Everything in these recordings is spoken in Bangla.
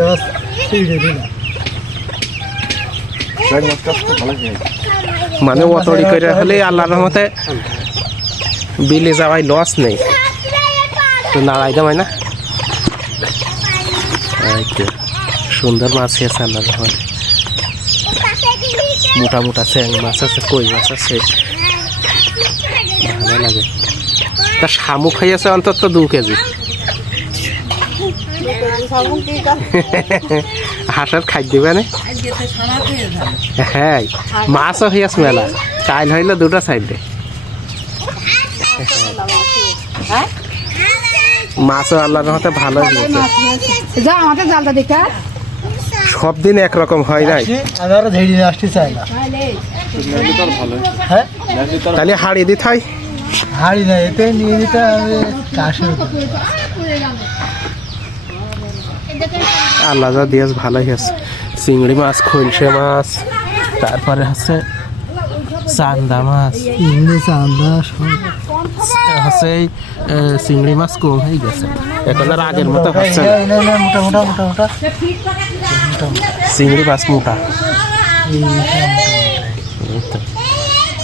এবার ছিঁড়ে দিলাম মানে অতড়ি করে হলে আল্লাহর রহমতে বিলে যাওয়াই লস নেই তো নাড়াই দেওয়াই না সুন্দর মাছ আছে আল্লাহ রহমতে মোটা মোটা স্যাং মাছ আছে, কই মাছ আছে। ভালো লাগে। তা শামুক খাইয়েছে অন্তত দু কেজি। হাঁসের খাই দিবে না? হ্যাঁ মাছও হইয়াছে মেলা। কাইল হইলে দুটো সাইডে মাছও আল্লাহর রহমতে ভালো যা আমাদের জালটা দেখা সব দিন একরকম হয় নাই। আরও ধরে আসতে চাই না। হ্যাঁ? তাহলে হাড়ি দিতে হয়। হাড়ি না এতে নিয়ে নিতে হবে। আল্লাহ যা দিয়েছ ভালোই হয়েছে চিংড়ি মাছ খলসে মাছ তারপরে হচ্ছে চান্দা মাছ চান্দা হচ্ছে চিংড়ি মাছ কম হয়ে গেছে এখন আর আগের মতো হচ্ছে চিংড়ি মাছ মোটা।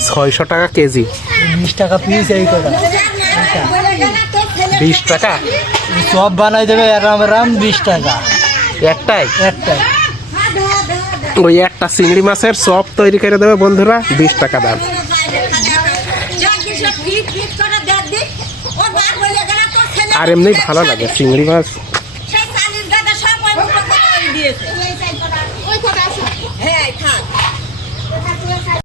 ছয়শো টাকা কেজি বিশ টাকা পিস এই কটা বিশ টাকা। চপ বানাই দেবে রাম রাম বিশ টাকা। একটাই? একটাই। ওই একটা চিংড়ি মাছের চপ তৈরি করে দেবে বন্ধুরা বিশ টাকা দাম। আর এমনি ভালো লাগে চিংড়ি মাছ।